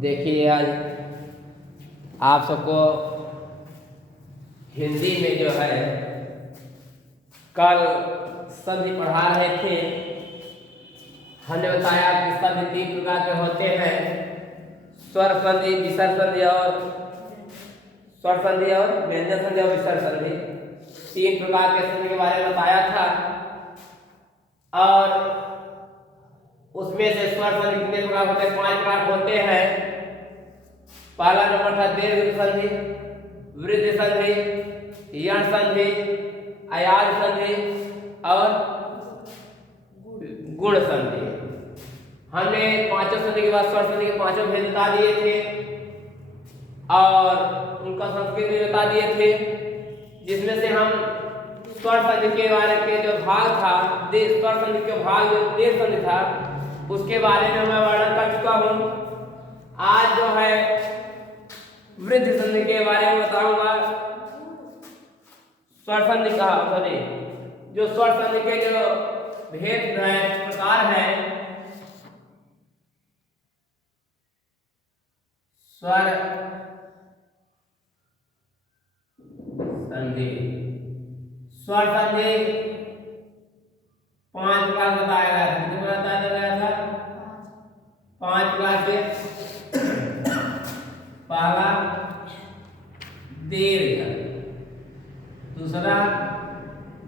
देखिए आज आप सबको हिंदी में जो है कल संधि पढ़ा रहे थे। हमने बताया कि संधि 3 प्रकार के होते हैं, स्वर संधि, विसर्ग संधि और स्वर संधि और व्यंजन संधि और विसर्ग संधि। 3 प्रकार के संधि के बारे में बताया था और उसमें से स्वर संधि कितने प्रकार होते हैं? 5 प्रकार होते हैं। पहला नंबर था दीर्घ संधि, वृद्धि संधि, यण संधि, अयाज संधि और गुण संधि। हमने पांचों संधि के बाद स्वर संधि के पांचों भेद बता दिए थे और उनका संस्कृत भी बता दिए थे, जिसमें से हम स्वर संधि के बारे के जो भाग था, स्वर संधि के भाग जो दीर्घ संधि था उसके बारे में मैं वर्णन कर चुका हूं। आज जो है वृद्धि संधि के बारे में बताऊंगा। स्वर संधि का जो स्वर संधि के जो भेद है, प्रकार है, स्वर संधि। स्वर संधि 5 प्रकार बताया गया था। कितने बताया गया था? 5 प्रकार से। पहला दीर्घ, दूसरा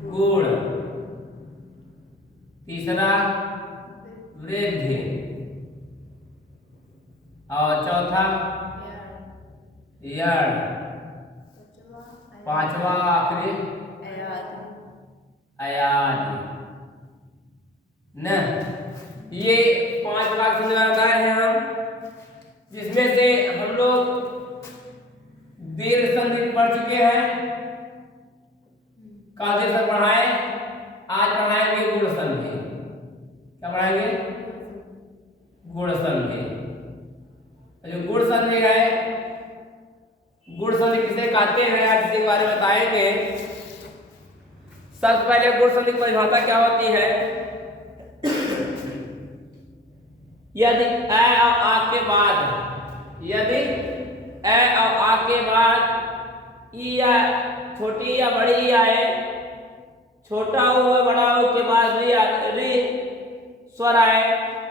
गुण, तीसरा वृद्धि और चौथा यण, पांचवा आखिरी अयाज न। ये 5 प्रकार से बताए हैं हम, जिसमें से हम लोग दीर्घ संधि पढ़ चुके हैं। कल से पढ़ाए, आज पढ़ाएंगे गुण संधि। क्या पढ़ाएंगे? गुण संधि। जो गुण संधि है, गुण संधि किसे कहते हैं आज इसके बारे में बताएंगे। सबसे पहले गुण संधि की परिभाषा क्या होती है? यदि अ और आ के बाद, यदि अ और आ के बाद ई या छोटी या बड़ी ई आए, छोटा हो बड़ा हो के बाद री स्वर आए,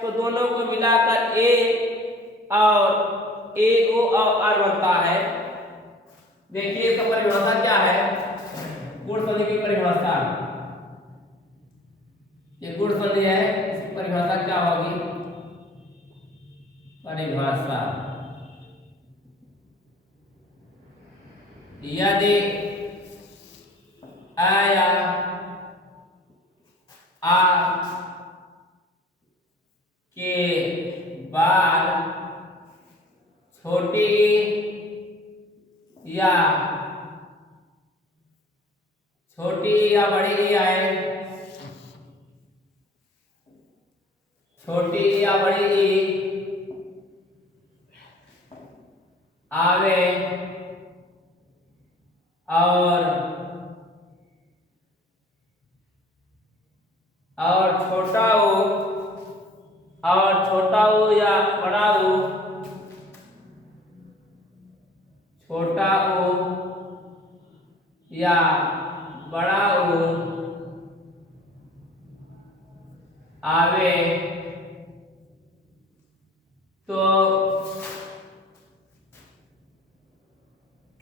तो दोनों को मिलाकर ए और ए ओ और आर बनता है। देखिए इसका परिभाषा क्या है, गुण संधि की परिभाषा। ये गुण संधि है, इसकी परिभाषा क्या होगी? परिभाषा, यदि अ या आ के बाद छोटी या बड़ी आए, छोटी या बड़ी आवे और छोटा हो या बड़ा हो, छोटा हो या बड़ा हो आवे तो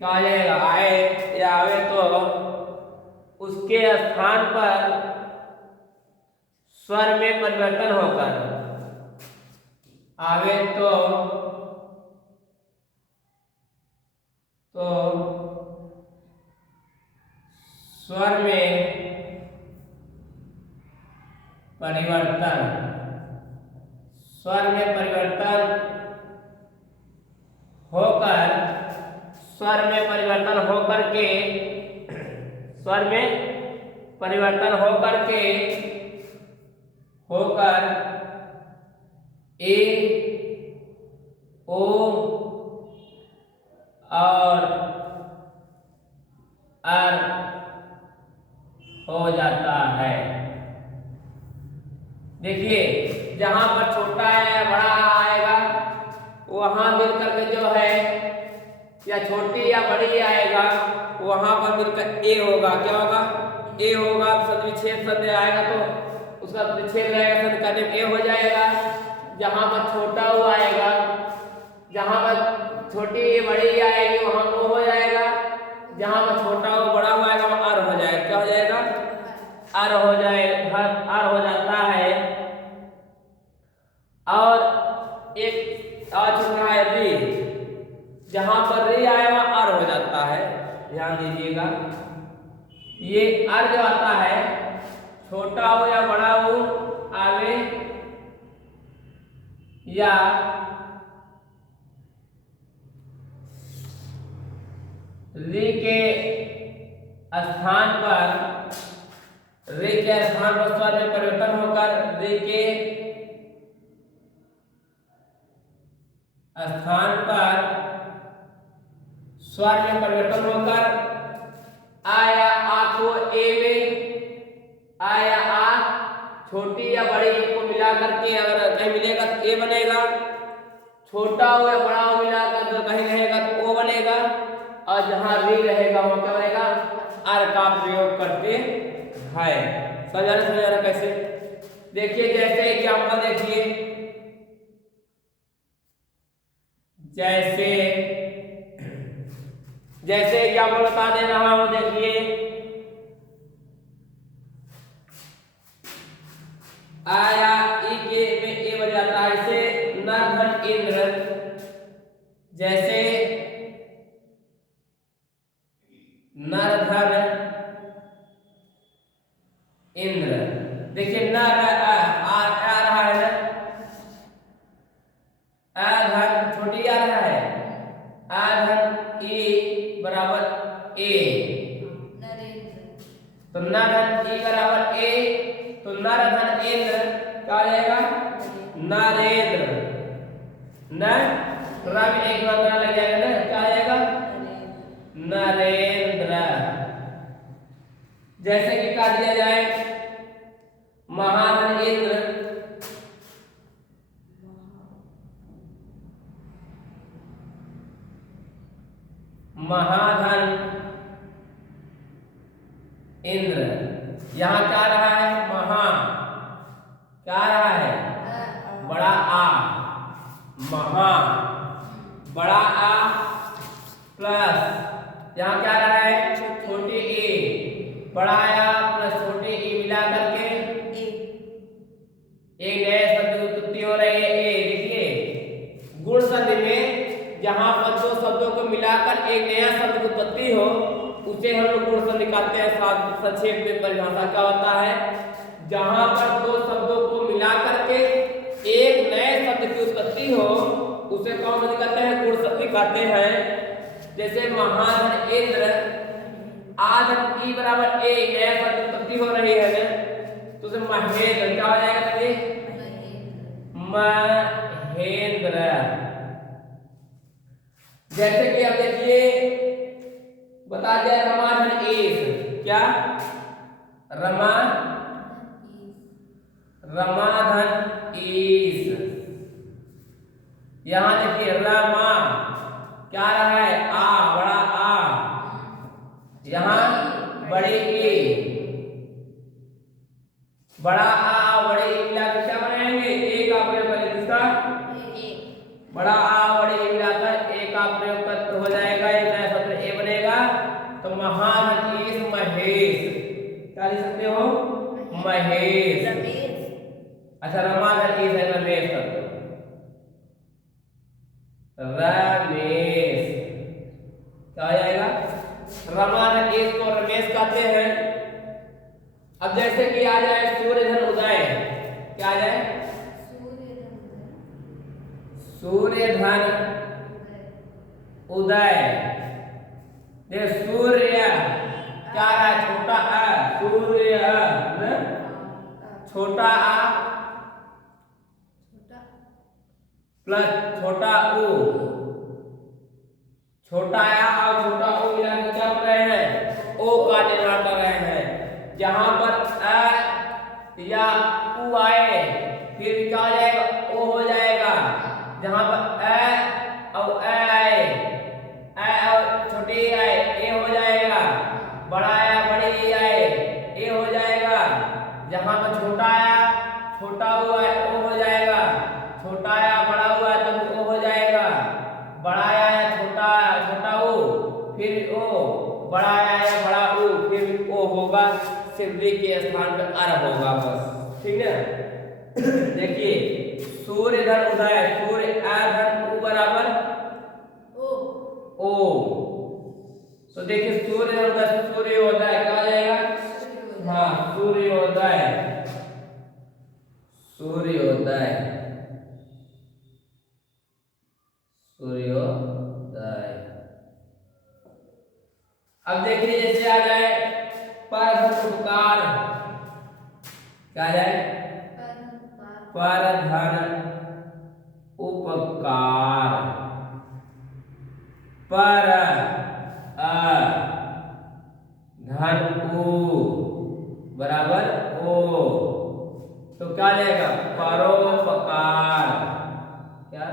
क्या आएगा? आए या आवे तो उसके स्थान पर स्वर में परिवर्तन होकर आवे तो स्वर में परिवर्तन, स्वर में परिवर्तन होकर, स्वर में परिवर्तन होकर के, स्वर में परिवर्तन होकर ए ओ और आर हो जाता है। देखिए जहां पर छोटा है या बड़ा आएगा वहां मिलकर के जो है या छोटी या बड़ी आएगा वहां पर मिलकर ए होगा। क्या होगा? ए होगा। सद विच्छेद सद आएगा तो उसका विच्छेद रहेगा, सद का नियम ए हो जाएगा। जहां पर छोटा ओ आएगा, जहां पर छोटी ए बड़ी आएगी वहां ओ हो जाएगा। जहां पर छोटा ओ बड़ा हो आएगा वहां आर हो जाएगा। क्या हो जाएगा? आर हो जाएगा, आर हो जाता है। और एक आ चुका है री, जहां पर री आए वहां आर हो जाता है। ध्यान दीजिएगा, ये आर जो आता है छोटा हो या बड़ा हो आवे या री के स्थान पर स्वर में परिवर्तन होकर री के स्थान पर स्वर में परिवर्तन होकर आया आ को ए में, आया आ छोटी या बड़ी को मिला करके अगर कहीं मिलेगा तो ए बनेगा, छोटा हो या बड़ा हो मिलाकर तो कहीं रहेगा तो ओ बनेगा, और जहां री रहेगा वहां क्या बनेगा? आर का प्रयोग करते हैं। समझा कैसे? देखिए जैसे एग्जाम्पल देखिए, जैसे एग्जाम्पल बता दे रहा हूं। देखिए आया ई के में ए बन जाता है। इसे नरधन इंद्र, जैसे नरधन इंद्र। देखिए नर आ रहा है ना, धन छोटी आ रहा है, धन ई बराबर ए, तो नरधन ई बराबर ए, तो नरधन इंद्र क्या आ जाएगा? नरेंद्र। न रब एक बार लग जाएगा ना, क्या आ जाएगा? नरेंद्र। जैसे कि कहा दिया जाए महाधन इंद्र, महाधन इंद्र, यहां क्या रहा है? महा क्या रहा है? बड़ा आ, महा बड़ा आ प्लस यहां क्या रहा है? छोटी ए, बड़ा आ प्लस छोटी ए मिला करके एक नए शब्द की उत्पत्ति हो रही है। ए देखिए गुण संधि में जहां पर दो शब्दों को मिलाकर एक नया शब्द की उत्पत्ति हो उसे हम लोग गुण संधि कहते हैं। संक्षेप में परिभाषा क्या होता है? जहां पर दो शब्दों को मिलाकर के एक नए शब्द की उत्पत्ति हो उसे कौन संधि कहते हैं? गुण संधि कहते हैं। जैसे महाधन इंद्र, आधन ई बराबर ए, नया शब्द की उत्पत्ति हो रही है ना, तो उसे महेंद्र क्या हो जाएगा? महेंद्र। जैसे कि अब देखिए बता दिया रमाधन ईश, क्या? रमाधन ईश। यहां देखिए रमा क्या रहा है? आ, बड़ा आ, यहां बड़ी ई, बड़ा आ बड़ी ई मिलाकर क्या बनाएंगे? ए का प्रयोग करेंगे। किसका? बड़ा आ बड़ी ई मिलाकर ए का प्रयोग कर हो जाएगा, एक नया शब्द ए बनेगा। तो महाधन ईश महेश क्या लिख सकते हो? महेश। अच्छा रमाधन ईश है रमेश कर दो, रमेश क्या आ जाएगा? रमाधन ईश को रमेश कहते हैं। अब जैसे कि आ जाए सूर्यधन उदय, क्या आ जाए? सूर्यधन उदय। देखिए सूर्य क्या रहा है? छोटा आ, सूर्य छोटा आ प्लस छोटा ऊ, छोटा आ और छोटा ऊ मिलाकर क्या कर रहे हैं? ओ का निर्माण कर रहे हैं। जहां पर अ या ऊ आए फिर क्या हो जाएगा? ओ हो जाएगा। जहां पर अ सिर्फ री के स्थान पे अर होगा बस, ठीक है। देखिए सूर्य धन उदय, सूर्य अ धन उ बराबर ओ। तो देखिए सूर्योदय, सूर्योदय क्या हो जाएगा? हाँ सूर्योदय, सूर्योदय, सूर्योदय। अब देखिए जैसे आ जाए पर धन उपकार, क्या आ जाए? पर धन उपकार, पर धन उ बराबर ओ, तो क्या जाएगा? परोपकार, क्या?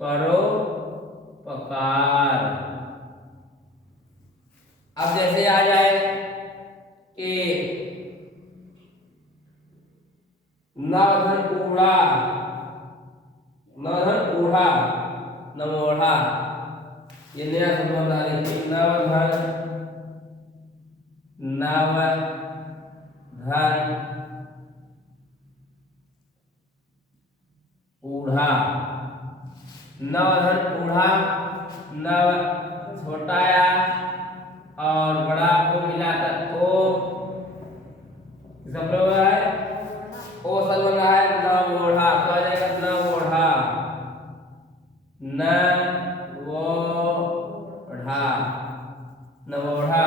परोपकार। अब जैसे आ जाए कि नवधन ऊढ़ा, नवधन ऊढ़ा, नवोढ़ा, ये नया संबंध आ रही है। नवधन, नवधन ऊढ़ा, नवधन ऊढ़ा, नव छोटा या और बड़ा को मिलाकर ओ सब लोग है, ओ सब बन रहा है नवोढ़ा, क्या हो जाएगा? नवोढ़ा, नवोढ़ा, नवोढ़ा।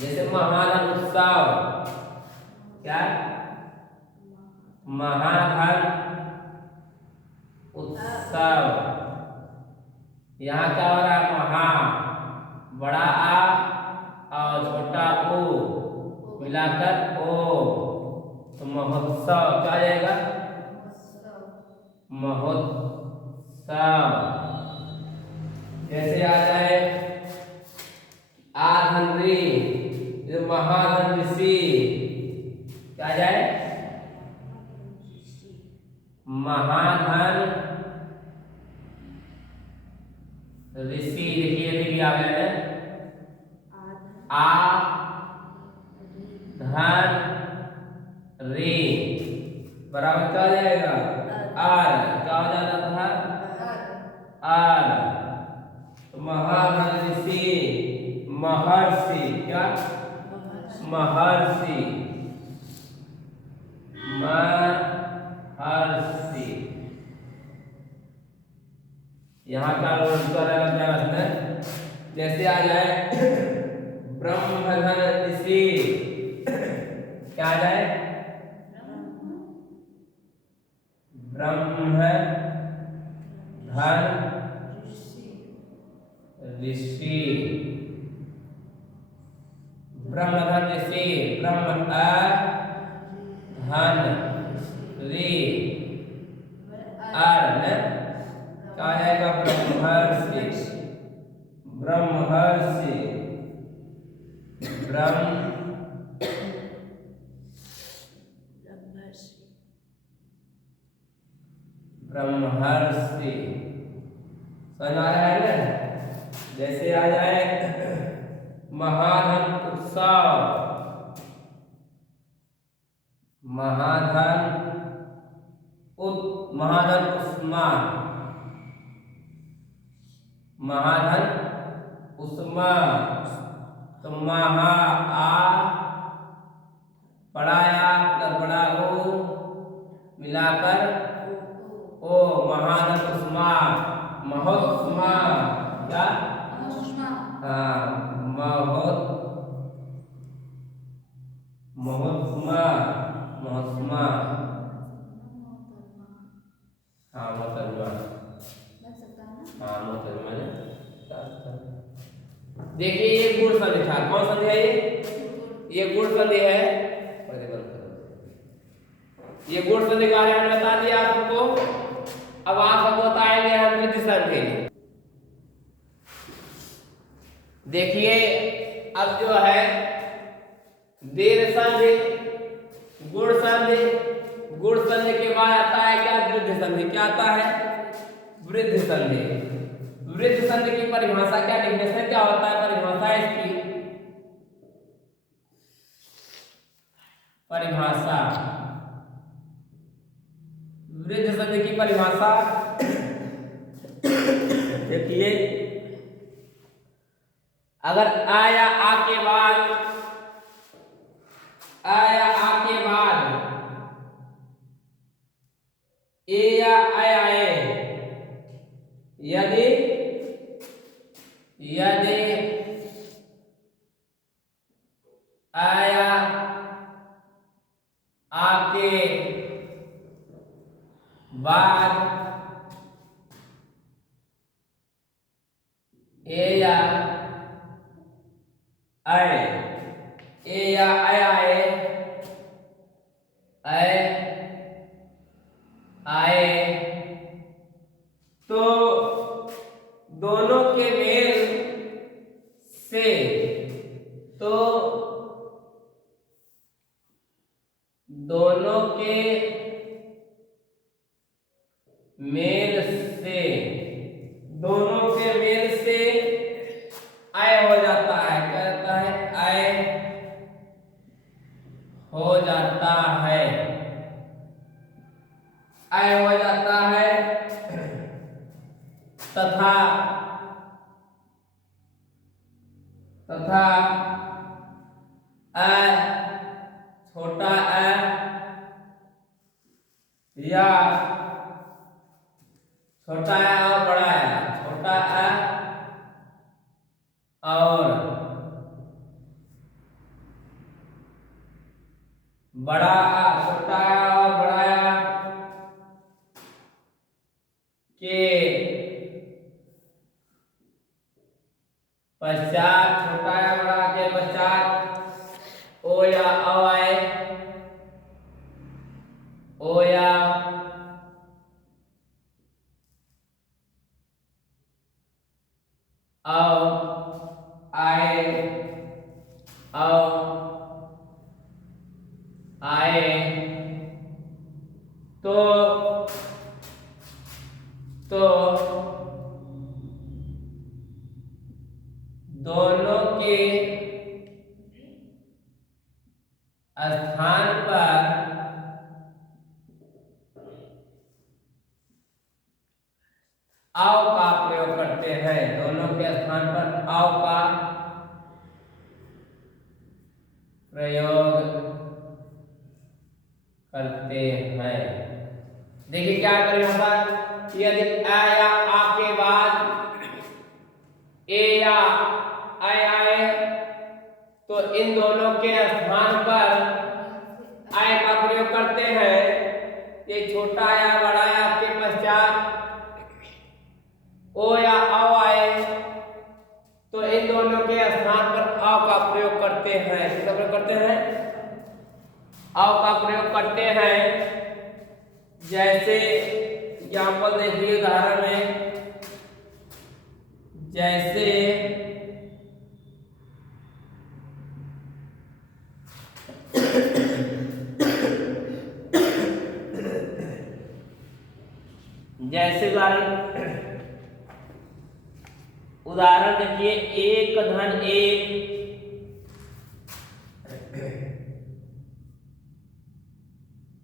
जैसे महाधन उत्सव, क्या? महाधन उत्सव, यहाँ क्या हो रहा है? महा, बड़ा आ और छोटा ओ मिलाकर ओ, तो महोत्सव क्या आ जाएगा? महोत्सव। जैसे आ जाए आधन री, महाधन ऋषि, क्या आ जाए? महाधन ऋषि। देखिए भी आ गया है आ धन रे बराबर क्या हो जाएगा? आर, क्या हो जाता था? आर। तो महाधन ऋषि, महर्षि, क्या? महर्षि, महर्षि। यहाँ क्या लग जाएगा? जैसे आ जाए ब्रह्मधन ऋषि, क्या आ जाए? ब्रह्मधन ऋषि, ब्रह्मधन ऋषि, ब्रह्म धन ऋ आर, क्या आ जाएगा? ब्रह्मर्षि, ब्रह्मर्षि, ब्रह्मर्षि। समझ आ रहा है ना? जैसे आ जाए महाधन उत्सव, महाधन महाधन उष्मा, महाधन उष्मा, तो महा आ बड़ा या प्लस बड़ा ओ मिलाकर ओ, महाधन उष्मा, महोत्स्मा, क्या? हाँ महोत्स्मा, महोत्स्मा, हाँ मोहतरमा, हाँ मोहतरमा। देखिए ये गुण संधि था, कौन संधि है ये गुण संधि है। ये गुण संधि के बारे में बता दिया आपको। अब आप सबको बताएंगे हम वृद्धि संधि। देखिए अब जो है दीर्घ संधि, गुण संधि, गुण संधि के बाद आता है क्या? वृद्धि संधि। क्या आता है? वृद्धि संधि। वृद्ध संधि की परिभाषा क्या डेफिनेशन क्या होता है? परिभाषा इसकी परिभाषा, वृद्ध संधि की परिभाषा देखिए, अगर आ या आ के बाद, आ या आ के बाद ए या आए आए, यदि यदि आया आके बाद ए या आए, ए या आए आए, आए आए, तो दोनों के मेल से, तो दोनों के मेल से, दोनों के मेल से आय हो जाता है। क्या होता है? आय हो जाता है, आय हो जाता है, तथा तथा अ छोटा अ या छोटा अ और बड़ा अ, छोटा अ और बड़ा अ, छोटा अ और बड़ा अ के पश्चात, छोटा या बड़ा के पश्चात ओ या अ आए, ओ या अ आए, अ आए, तो दोनों के स्थान पर आव का प्रयोग करते हैं। दोनों के स्थान पर आव का प्रयोग करते हैं। देखिए क्या करें यहाँ पर, यदि आ या आ के बाद ए या आए आए, तो इन दोनों के स्थान पर आय का प्रयोग करते हैं। ये छोटा या बड़ा या के पश्चात ओ या अव आए, तो इन दोनों के स्थान पर अव का प्रयोग करते हैं। किसका प्रयोग करते हैं? अव का प्रयोग करते हैं। जैसे एग्जाम्पल देखिए उदाहरण में, जैसे जैसे उदाहरण देखिए, एक धन एक,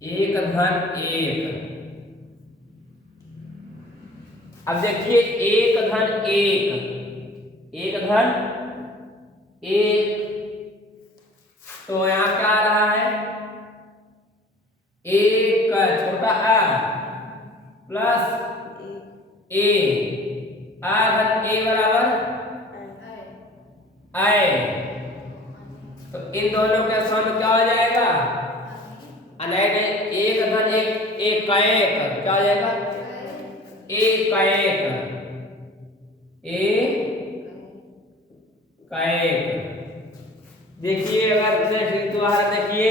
एक धन एक। अब देखिए एक धन एक, एक धन एक, तो यहां क्या आ रहा है? एक छोटा आ प्लस ए, आ धन ए बराबर आए, तो इन दोनों के स्थान क्या हो जाएगा? एक धन एक, एक का एक क्या हो जाएगा? एक का एक, एक का एक। देखिए अगर नेक्स्ट उदाहरण देखिए,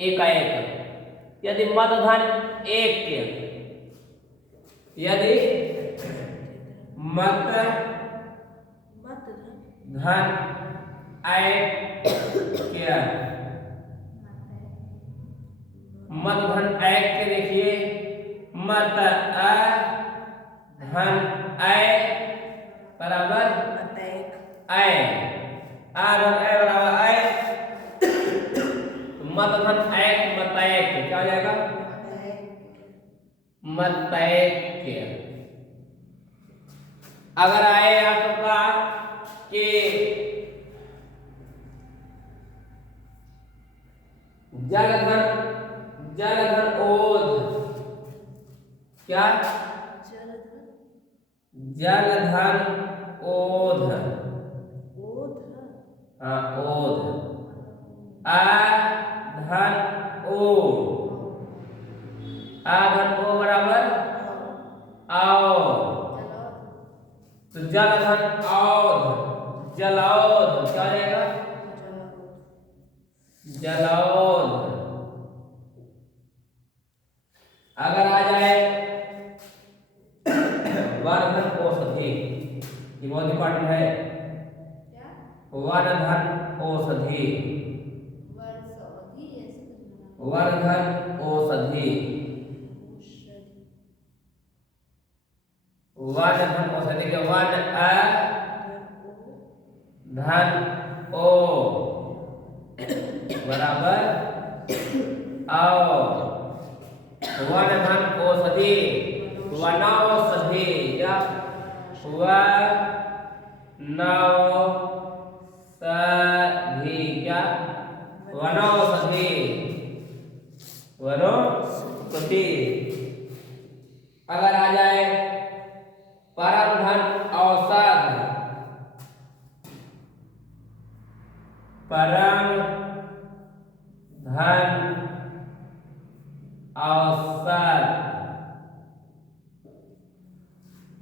एक का एक, यदि मत धन एक के, यदि मत धन एक क्या, मत धन एक के, देखिए मत अ धन ऐ बराबर ऐ, आ धन ऐ बराबर ऐ, मत धन ऐक मतैक, क्या हो जाएगा मतैक्य। अगर आए आपका कि जलधन ओध, क्या जलधन ओध, हाँ ओध, आ धन ओ, आ धन ओ बराबर आओ, तो जलधन औध, जलौध, क्या हो जाएगा जलौध। अगर आ जाए वर्धन औषधि, ये बहुत इंपॉर्टेंट है, वर्धन औषधि, वर्धन औषधि, वर्धन औषधि के वन अ धन ओ बराबर आओ, वर्धन औषधि, वनौषधि, क्या वनौषधि, क्या वनौषधि, वनौषधि। अगर आ जाए परम धन औषध, परम धन औषध,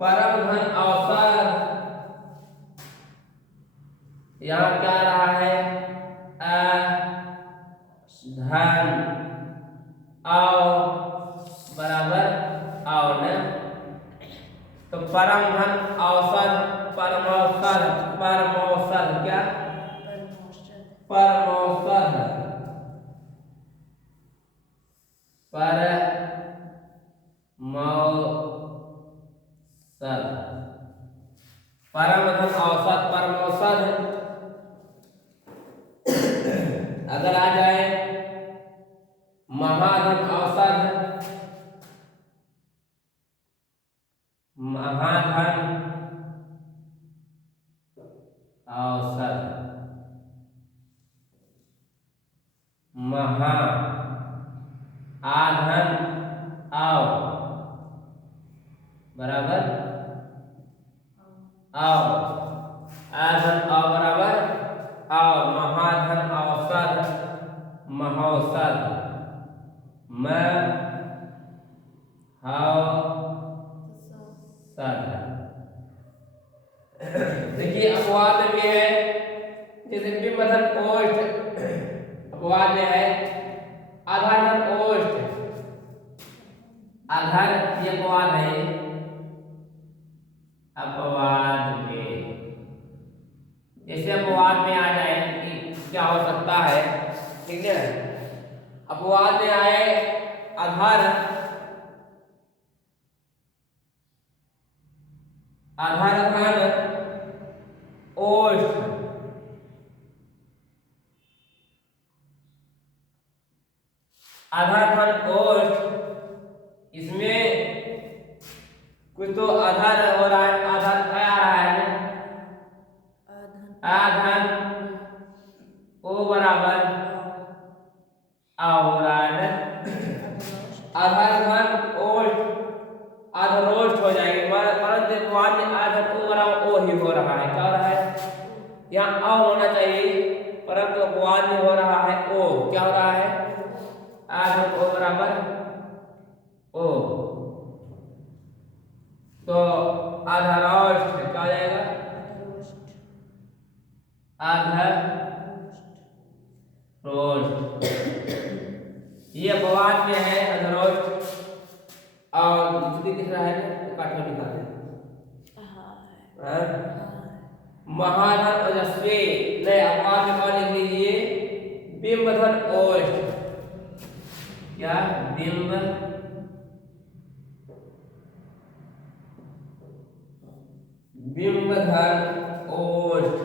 परम धन औषध, यहाँ क्या रहा है अ धन आओ बराबर आओ न, तो परम धन औषध, परमौषध, परमौषध, क्या परमौषध, परमौषध, परम धन औषध परमौषध। अगर आ जाए महाधन औषध, महाधन औषध, महा आधन आओ बराबर आओ, आधन आओ बराबर आओ, महाधन औषध, महौषध, महौषध। देखिए अपवाद में है, जैसे बिंबधन ओष्ठ अपवाद में है, आधारधन ओष्ठ, आधार ये अपवाद है, अपवाद में, जैसे अपवाद में आ जाए कि क्या हो सकता है, ठीक है, अपवाद में आए आधार, आधारधन ओष्ठ, आधारधन ओष्ठ, इसमें कुछ तो आधार हो रहा है, आधार क्या आ रहा है आधन ओ बराबर आ हो रहा है, आधारधन ओष्ठ आधरोष्ठ हो जाएगी, परंतु अपवाद में आधन ओ बराबर ओ ही हो रहा है, क्या हो रहा है यहाँ अ होना चाहिए, परंतु अपवाद में हो रहा है ओ, क्या हो रहा है आधन ओ बराबर ओ, तो आधारोष्ठ क्या हो जाएगा आधारोष्ठ, ये अपवाद में है अधरोष्ठ, और दूसरी दिख रहा है काठिया लिखा है महाधन ओजस्वी, नए अपवाद में और लिख लीजिए बिंबधन ओष्ठ, क्या बिंब मूर्धन ओष्ठ,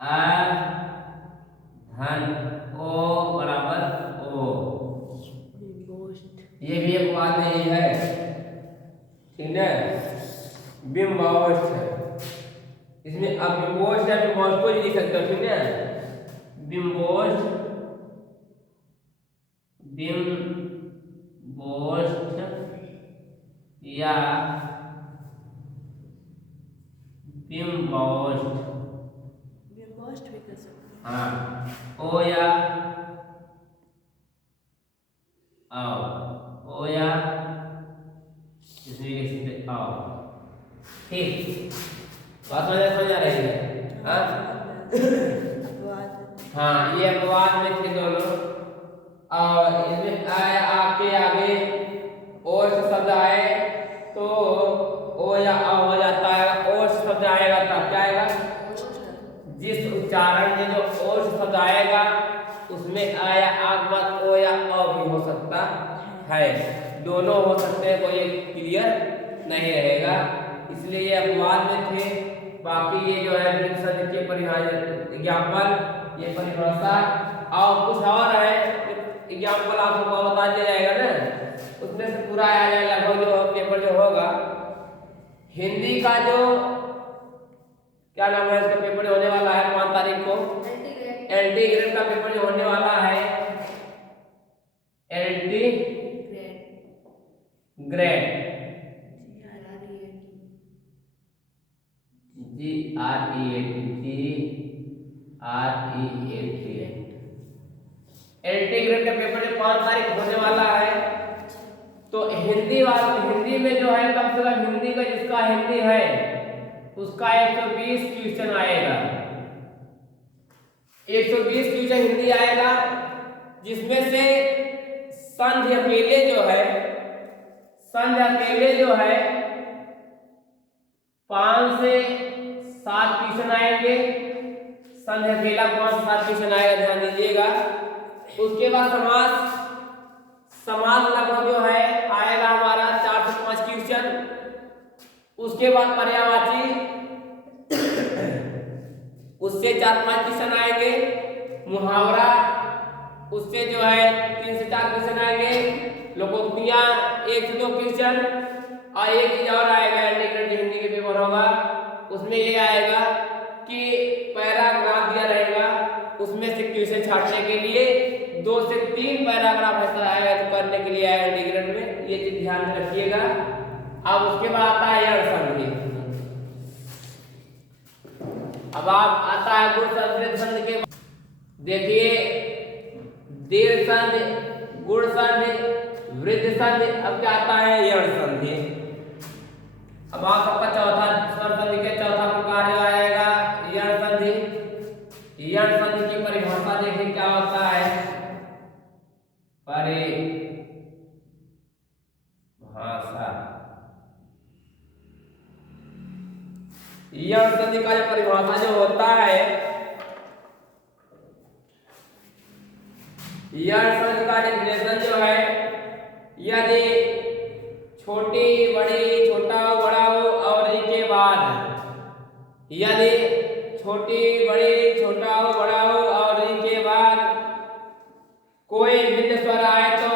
अ धन ओ बराबर ओ, ये भी एक बात नहीं है, ठीक है। बिंबोष्ठ, इसमें अब बिंबोष्ठ है, बिंबोष्ठ को लिख सकते हो, ठीक है। बिंबोष्ठ, बिंबोष्ठ या बिंबोष्ठ, बिंबोष्ठ भी कर सकते हैं। हाँ, ओ या आओ, ओ या इसमें लिख सकते आओ, ठीक। बात समझ आ रही है, हाँ। हाँ, ये अपवाद में थे दोनों, और इसमें आए आपके आगे और शब्द आए तो ओ या आ हो जाता है, और शब्द आएगा तब क्या आएगा, जिस उच्चारण में जो और शब्द आएगा उसमें आ या आ के बाद ओ या अ भी हो सकता है, दोनों हो सकते हैं, कोई क्लियर नहीं रहेगा, इसलिए ये अपवाद में थे। बाकी ये जो है शब्द के परिभाषा ज्ञापन, ये परिभाषा और कुछ और है एग्जाम्पल आपको बता दिया जाएगा ना, उसमें से पूरा आ जाएगा लगभग जो पेपर जो होगा। हिंदी का जो क्या नाम है, इसका पेपर होने वाला है 5 तारीख को, एलटी ग्रेड का पेपर जो होने वाला है, एलटी ग्रेड, एलटी ग्रेड का पेपर जो 5 तारीख होने वाला है, तो हिंदी में जो है कम से कम हिंदी का जिसका हिंदी है उसका 120 क्वेश्चन आएगा, 120 क्वेश्चन हिंदी आएगा, जिसमें से संधि अकेले जो है 5 से 7 क्वेश्चन आएंगे, संधि अकेला 5 से 7 क्वेश्चन आएगा, ध्यान दीजिएगा। उसके बाद समास लगभग जो है आएगा हमारा 4 से 5 क्वेश्चन, उसके बाद पर्यायवाची उससे 4-5 क्वेश्चन आएंगे, मुहावरा उससे जो है 3 से 4 क्वेश्चन आएंगे, लोकोक्तियां 1 से 2 क्वेश्चन, और एक चीज और आएगा इंटीग्रेटेड जो हिंदी के पेपर होगा उसमें ये आएगा कि पैराग्राफ दिया रहेगा, उसमें से क्वेश्चन छाटने के लिए 2 से 3 पैराग्राफ ऐसा आएगा तो करने के लिए आएगा इंटीग्रेटेड में, ये चीज ध्यान में रखिएगा। अब उसके बाद आता है यण संधि, अब आप आता है गुण संधि के, देखिए दीर्घ संधि, गुण संधि, वृद्ध संधि, अब क्या आता है यण संधि। अब आप सबका चौथा स्वर संधि के चौथा प्रकार जो आएगा यण संधि। यण संधि की परिभाषा देखिए क्या होता है, परिभाषा, यण संधि का जो परिभाषा जो होता है, यण संधि का डेफिनेशन जो है, यदि छोटी बड़ी छोटा बड़ा हो और के बाद, यदि छोटी बड़ी छोटा हो बड़ा हो और के बाद कोई भिन्न स्वर आए तो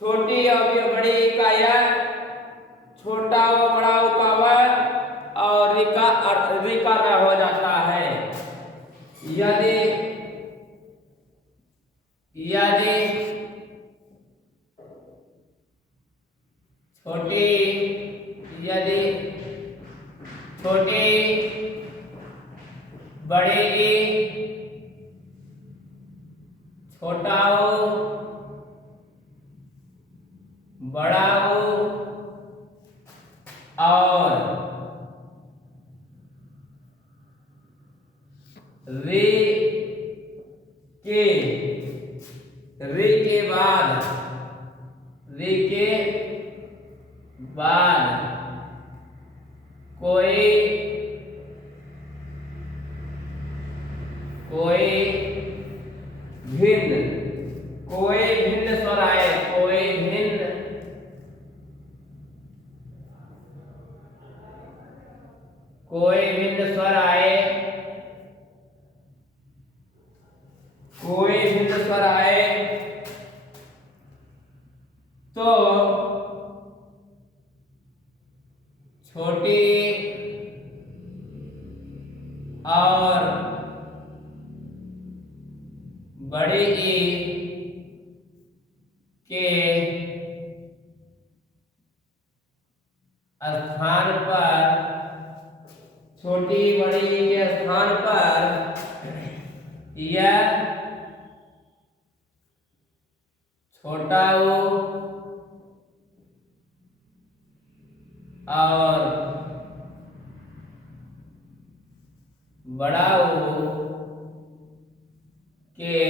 छोटी और बड़ी का या, छोटा हो बड़ा हो का व और रिका हो जाता है। यदि छोटी बढ़ेगी, छोटा हो बड़ा हो और रे के बाद कोई भिन्न कोई भिन्न स्वर आए, कोई भिन्न स्वर आए, कोई भिन्न स्वर आए तो छोटी और बड़ी ई के स्थान पर, छोटी बड़ी ई के स्थान पर यह छोटा ऊ और बड़ा ऊ के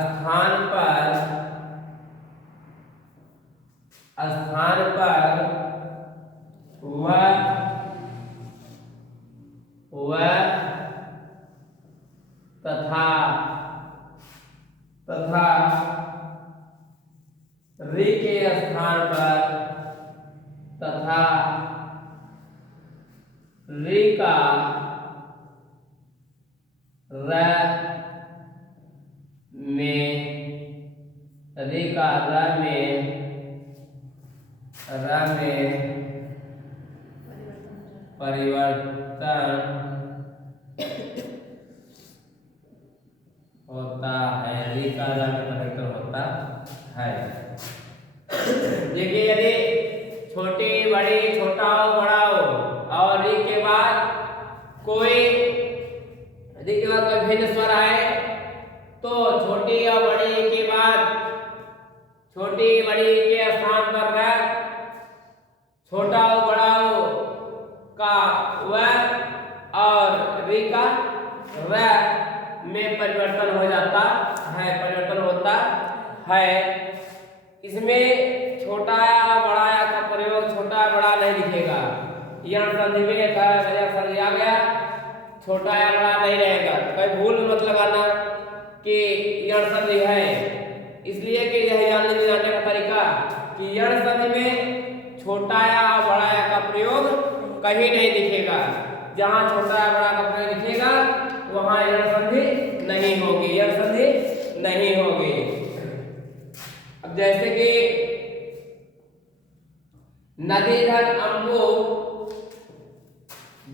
स्थान पर वह तथा रि के स्थान पर तथा रि का र में परिवर्तन होता है, रि का र में परिवर्तन होता है। देखिए यदि छोटी बड़ी, छोटा हो बड़ा हो और रि के बाद कोई भिन्न स्वर आए तो छोटी और बड़ी के बाद छोटी बड़ी के स्थान पर र, छोटा हो बड़ा हो का व और रि का र में परिवर्तन हो जाता है, परिवर्तन होता है। इसमें छोटा या बड़ा या का प्रयोग छोटा बड़ा नहीं दिखेगा। यहाँ संधि में संधि आ गया, छोटा या बड़ा नहीं रहेगा। कोई भूल मत लगाना कि यण संधि है, इसलिए कि यह जानने का तरीका कि यण संधि में छोटा या बड़ा या का प्रयोग कहीं नहीं दिखेगा। जहाँ छोटा या बड़ा का प्रयोग दिखेगा वहाँ यण संधि नहीं होगी, यण संधि नहीं होगी। अब जैसे कि नदी धन अम्बु,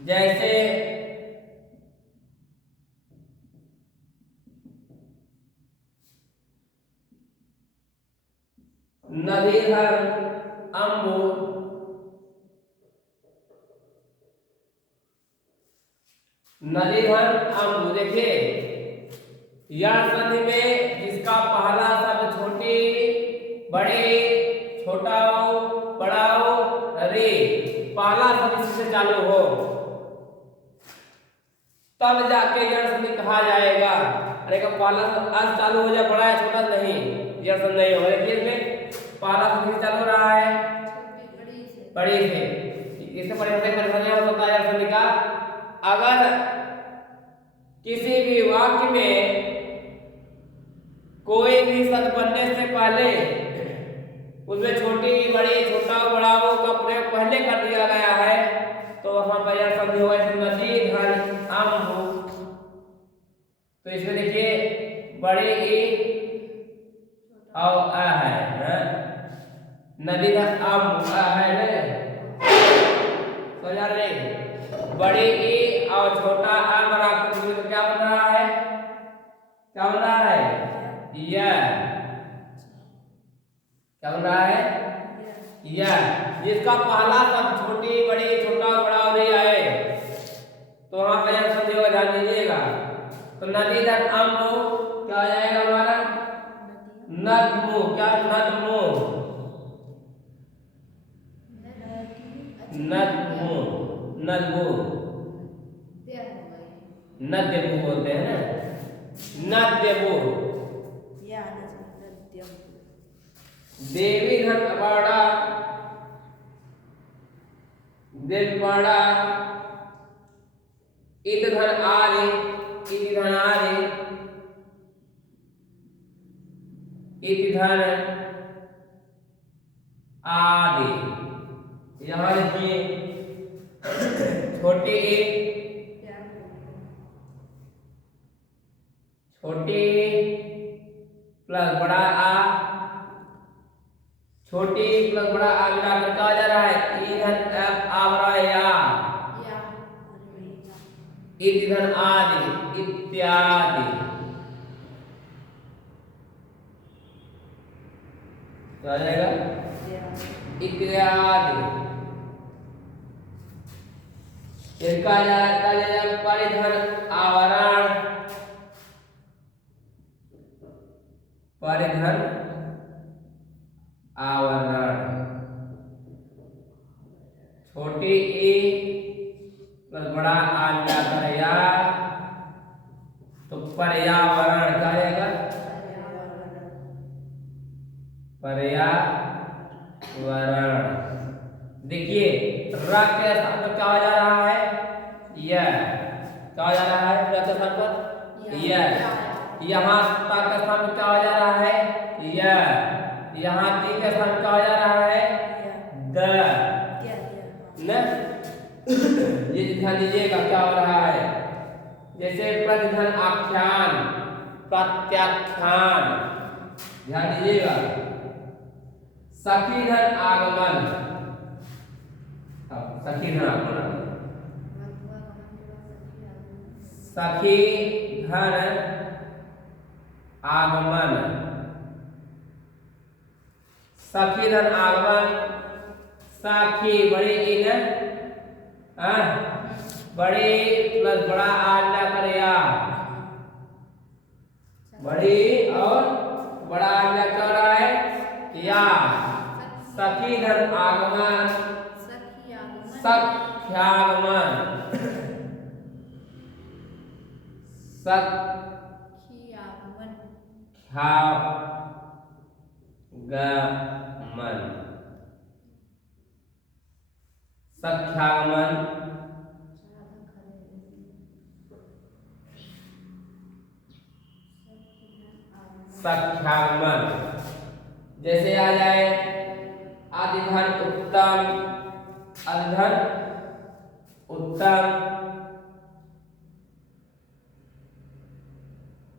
जैसे नदी धन अम्बु, नदी धन अम्बु। देखिए यह संधि में जिसका पहला शब्द छोटी बड़ी, छोटा हो बड़ा हो रे, पहला शब्द इससे चालू हो तब जाके यह संधि कहा जाएगा। अरे का पहला शब्द चालू हो जाए, बड़ा है छोटा नहीं, यह संधि नहीं होगा। देखिए इसमें पहला शब्द चालू हो रहा है बड़ी से, इससे परिवर्तन होता है यह संधि का। अगर किसी भी वाक्य में कोई भी शब्द बनने से पहले उसमें छोटी बड़ी, छोटा बड़ा का प्रयोग पहले कर दिया गया है तो वहां पर यह संधि होगा नदी धन अम्बु। तो इसमें देखिए बड़ी ई और आ है, नदी धन अम्बु आ है समझा रहे। बड़ी ई और छोटा आ बड़ा तो क्या बन रहा है, क्या बन रहा है, यह क्या बन रहा है, यह। जिसका पहला शब्द छोटी बड़ी, छोटा बड़ा और ये आए तो वहां पर यह संधि होगा, ध्यान दीजिएगा। तो नदी धन अम्बु क्या हो जाएगा हमारा, नदमु। क्या नदमु, नदमु, नदमु, नद्यबु बोलते हैं ना, नद्यबु। देवी धन अबाड़ा, देवपाड़ा, इत धन आरे, इत धन आरे, इति धन आदि। यहाँ देखिए छोटे ए, छोटे प्लस बड़ा आ, छोटे प्लस बड़ा आ मिलाकर कहा जा रहा है ई धन एफ आवरा या इति धन आदि इत्यादि। तो आ जाएगा इत्यादि। इनका जाएगा परिधन आवरण, परिधन आवरण। छोटे ए प्लस बड़ा आ मिलाकर या, तो पर्यावरण क्या आएगा? पर्यावरण। देखिए र के स्थान पर क्या हो जा रहा है? यह क्या हो जा रहा है? र के स्थान पर यह। यहाँ ता के स्थान पर क्या हो जा रहा है? यह। यहाँ ती के स्थान पर क्या हो जा रहा है? द। न ये ध्यान दीजिएगा क्या हो रहा है। जैसे प्रतिधन आख्यान, प्रत्याख्यान, ध्यान दीजिएगा। सखीधन आगमन, सखीधन आगमन, सखीधन आगमन, सखीधन आगमन। सखी बड़ी इन, बड़ी प्लस बड़ा आ मिलाकर या, बड़ी और बड़ा आ मिलाकर रहा है या। सखीधन आगमन, सख्यागमन, सख्यागमन, सख्यागमन, सख्यागमन। जैसे आ जाए आदिधन उत्तम, आदिधन उत्तम,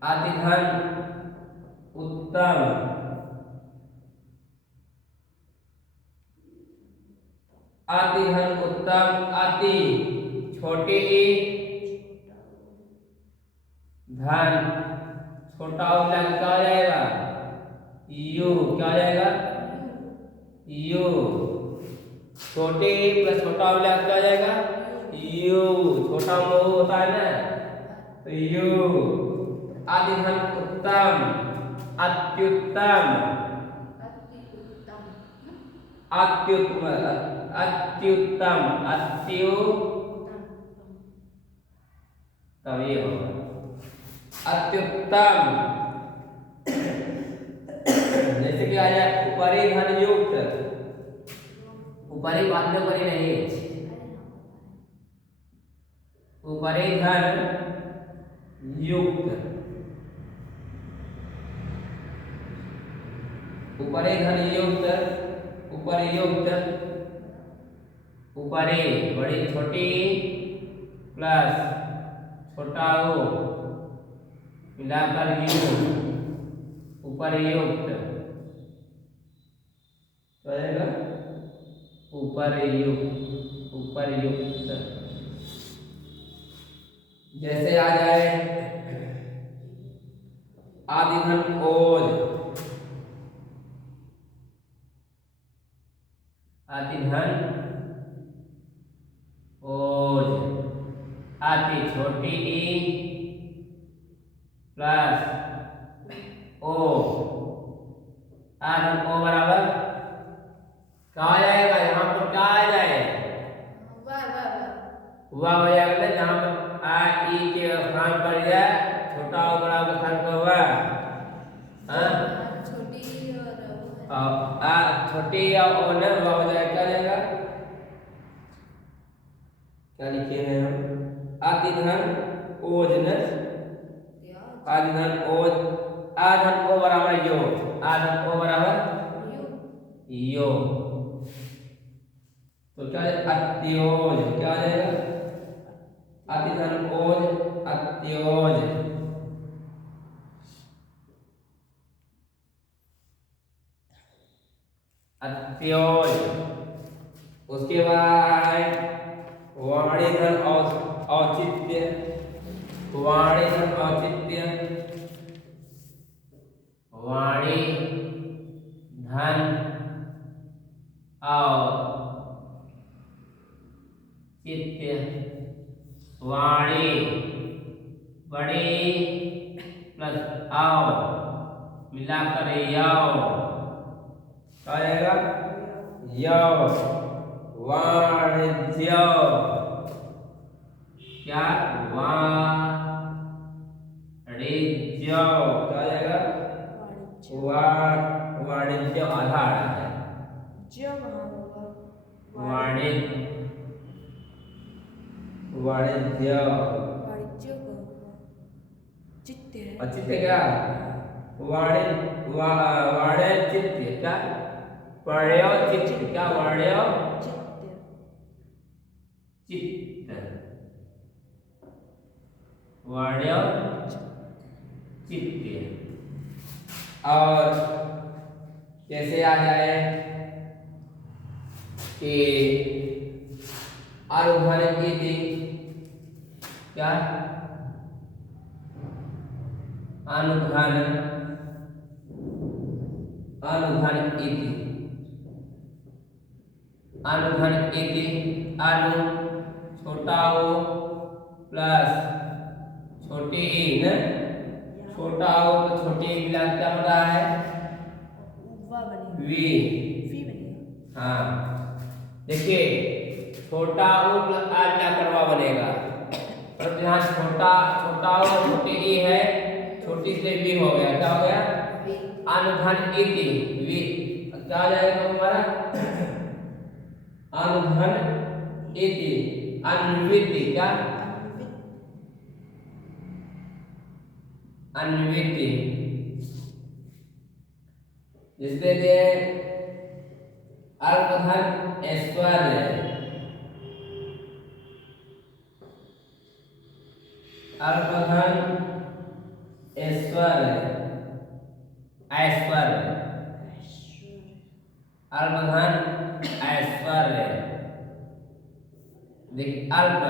आदिधन उत्तम, आदिधन उत्तम। अति छोटे ए धन छोटा उल्टा क्या आ जाएगा? यू। क्या आ जाएगा? यू। छोटे प्लस छोटा उल्टा क्या आ जाएगा? यू। छोटा मोह होता है ना, तो यू। आदिधन उत्तम, अत्युत्तम, अत्युत्तम, अत्युत्तम, तब ये होगा अत्युत्तम। जैसे कि आ जाए उपरि धन युक्त, उपरि बाद में उपरि नहीं, उपरि धन युक्त, उपरि धन युक्त, उपरि युक्त, उपरि बड़ी छोटी प्लस छोटा ओ मिलाकर यू, उपरयुक्त, तो आएगा उपरयुक्त, उपरयुक्त। जैसे आ जाए आदिधन ओज, आदिधन ओज, अति छोटी ई प्लस ओ, आधन ओ बराबर क्या आ जाएगा? यहाँ पर क्या आ जाए? वाह हो जाएगा ना, जहाँ पर आ ई के स्थान पर जाए छोटा ओ बराबर स्थान पर हुआ, छोटी और ओ ने वाह हो जाएगा। क्या जाएगा? क्या लिखे हैं हम? आदिधन ओज न, आदिधन ओज, आधन ओ बराबर योग, आधन ओ बराबर यू यो। तो क्या है अत्योज, क्या आ जाएगा अतिधन ओज अत्योज। अत्योज। उसके बाद वाणिधन औचित्य, वाणिधन औचित्य, वाणी धन औचित्य, वाणी बड़ी प्लस आओ मिलाकर याओ, क्या आएगा याओ। वाणिज्य, क्या वाणिज्य, क्या आएगा वाणिज्य आधा आ रहा है ज्य वहाँ होगा वाणिज्य वाणिज्य का होगा चित्त है अचित्य क्या वाणिज्य क्या वर्ण्योचित्य, क्या चित्त चित्त वर्ण्योचित्य। और जैसे आ जाए कि अनुधन इति, क्या अनुधन अनुधन इति, अनुधन इति अनु छोटा ओ प्लस छोटी ई न, छोटा ओ प्लस छोटी ई मिला क्या हो रहा है वा बनेगा वी। वी बनेगा हाँ देखिए छोटा ओ प्लस आ मिलाकर वा बनेगा, और यहाँ छोटा छोटा ओ छोटी ई है, छोटी से वी हो गया, क्या हो गया वी अनुधन इति वी। क्या आ जाएगा हमारा अनुधन इति अन्विति, क्या अन्विति। जिसके लिए अल्पधन ऐश्वर्य, अल्पधन ऐश्वर्य ऐश्वर्य, अल्पधन ऐश्वर्य। देख अल्प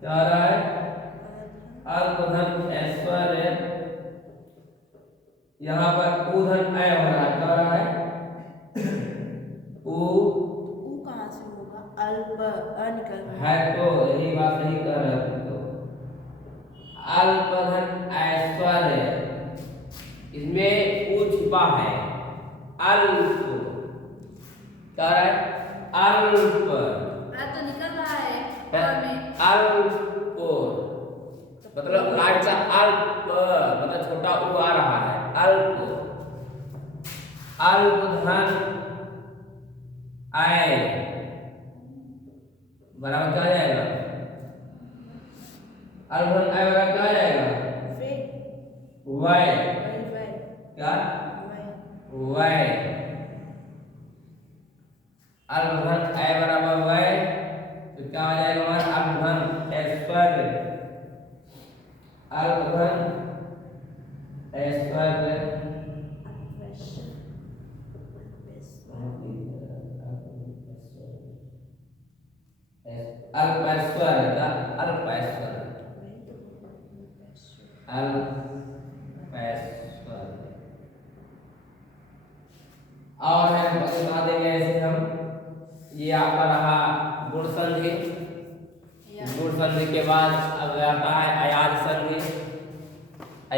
क्या हो रहा है अल्पधन ऐश्वर्य, यहाँ पर ऊधन अय हो रहा है, क्या हो रहा है ऊ कहाँ से होगा अल्प निकल है, तो यही बात सही कर रहे हो। तो अल्पधन ऐश्वर्य, इसमें ऊ छिपा है अल्प, क्या है अल्प तो निकल रहा है अल्प, मतलब आज का अल्प मतलब छोटा ऊ आ रहा है अल्प, अल्पधन आय बराबर क्या आ जाएगा अल्पधन आय बराबर क्या आ जाएगा वाय, क्या वाय, अल्पधन आय बराबर वाय, तो क्या आ जाएगा हमारा अल्पधन ऐश्वर्य, अल्पधन ऐश्वर्य अल्प ऐश्वर्य, अल्प ऐश्वर्य अल्प ऐश्वर्य। और है बता देंगे ऐसे हम, ये आपका रहा गुण संधि। गुण संधि के बाद अब आता है अयाज